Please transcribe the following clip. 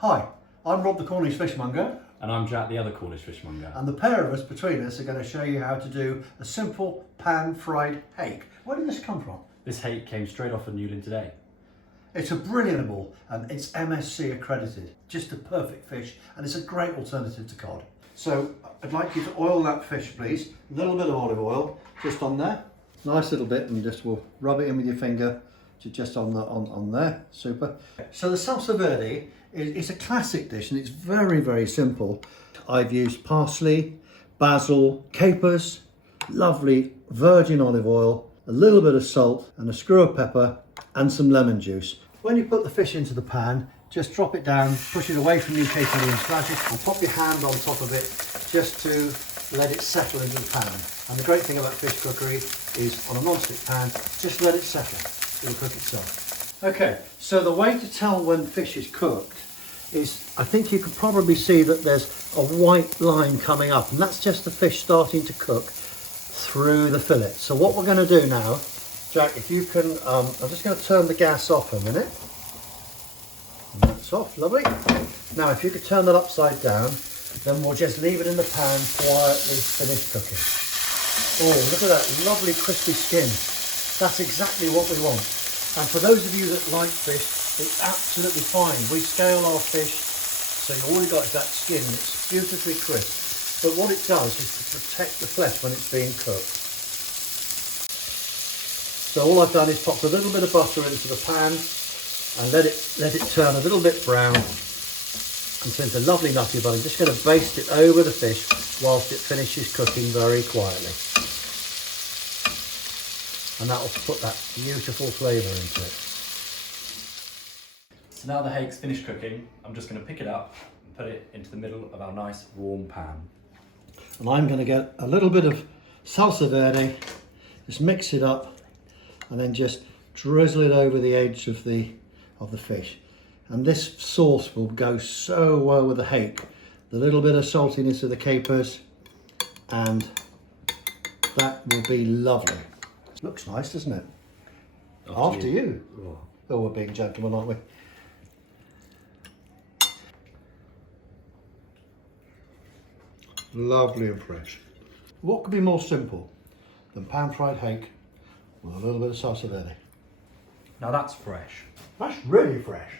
Hi, I'm Rob the Cornish Fishmonger. And I'm Jack the other Cornish Fishmonger. And the pair of us between us are going to show you how to do a simple pan-fried hake. Where did this come from? This hake came straight off of Newlyn today. It's a brilliant ball and it's MSC accredited. Just a perfect fish and it's a great alternative to cod. So I'd like you to oil that fish please. A little bit of olive oil just on there. Nice little bit, and just will rub it in with your finger to just on there. Super. So the Salsa Verde is a classic dish and it's very, very simple. I've used parsley, basil, capers, lovely virgin olive oil, a little bit of salt and a screw of pepper and some lemon juice. When you put the fish into the pan, just drop it down, push it away from you in case anyone scratches, and pop your hand on top of it just to let it settle into the pan. And the great thing about fish cookery is on a non-stick pan, just let it settle, it'll cook itself. Okay, so the way to tell when fish is cooked is, I think you can probably see that there's a white line coming up, and that's just the fish starting to cook through the fillet. So what we're going to do now, Jack, if you can, I'm just going to turn the gas off a minute. And that's off, lovely. Now if you could turn that upside down, then we'll just leave it in the pan, quietly finish cooking. Oh, look at that lovely crispy skin. That's exactly what we want. And for those of you that like fish, it's absolutely fine. We scale our fish, so all you got is that skin, and it's beautifully crisp. But what it does is to protect the flesh when it's being cooked. So all I've done is popped a little bit of butter into the pan and let it turn a little bit brown until it's a lovely nutty butter. I'm just going to baste it over the fish whilst it finishes cooking very quietly. And that will put that beautiful flavour into it. So now the hake's finished cooking, I'm just going to pick it up and put it into the middle of our nice warm pan. And I'm going to get a little bit of Salsa Verde, just mix it up and then just drizzle it over the edge of the fish. And this sauce will go so well with the hake. The little bit of saltiness of the capers, and that will be lovely. Looks nice, doesn't it? After you. Oh, we're being gentlemen, aren't we? Lovely and fresh. What could be more simple than pan-fried hake with a little bit of Salsa Verde? Now that's fresh. That's really fresh.